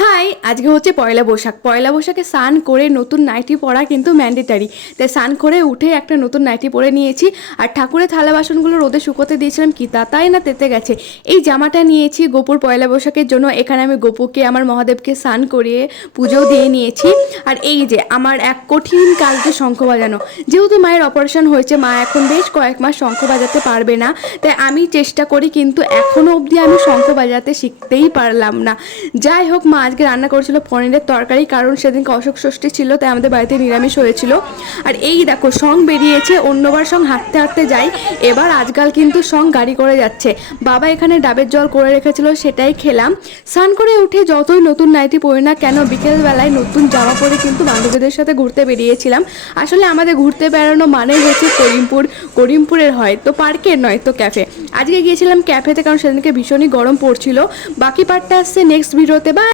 High, আজকে হচ্ছে পয়লা বৈশাখ। পয়লা বৈশাখে স্নান করে নতুন নাইটি পরা কিন্তু ম্যান্ডেটারি। তাই স্নান করে উঠে একটা নতুন নাইটি পরে নিয়েছি। আর ঠাকুরের থালা বাসনগুলো রোদে শুকোতে দিয়েছিলাম, কি তাই না তেতে গেছে। এই জামাটা নিয়েছি গোপুর পয়লা বৈশাখের জন্য। এখানে আমি গোপুকে আমার মহাদেবকে স্নান করিয়ে পুজো দিয়ে নিয়েছি। আর এই যে আমার এক কঠিন কালকে শঙ্খ বাজানো, যেহেতু মায়ের অপারেশন হয়েছে, মা এখন বেশ কয়েক মাস শঙ্খ বাজাতে পারবে না। তাই আমি চেষ্টা করি, কিন্তু এখনও অবধি আমি শঙ্খ বাজাতে শিখতেই পারলাম না। যাই হোক, মা আজকে রান্না করেছিল পনিরের তরকারি, কারণ সেদিনকে অশোক ষষ্ঠী ছিল, তাই আমাদের বাড়িতে নিরামিষ হয়েছিল। আর এই দেখো সং বেরিয়েছে, অন্যবার সং হাঁটতে হাঁটতে যাই, এবার আজকাল কিন্তু সং গাড়ি করে যাচ্ছে। বাবা এখানে ডাবের জল করে রেখেছিল, সেটাই খেলাম। স্নান করে উঠে যতই নতুন নাইটি পরি না কেন, বিকেলবেলায় নতুন জামা পরে কিন্তু বান্ধবীদের সাথে ঘুরতে বেরিয়েছিলাম। আসলে আমাদের ঘুরতে বেড়ানো মানেই হচ্ছে করিমপুরের হয় তো পার্কের, নয় তো ক্যাফে। আজকে গিয়েছিলাম ক্যাফেতে, কারণ সেদিনকে ভীষণই গরম পড়ছিল। বাকি পার্টটা আসছে নেক্সট ভিডিওতে। বা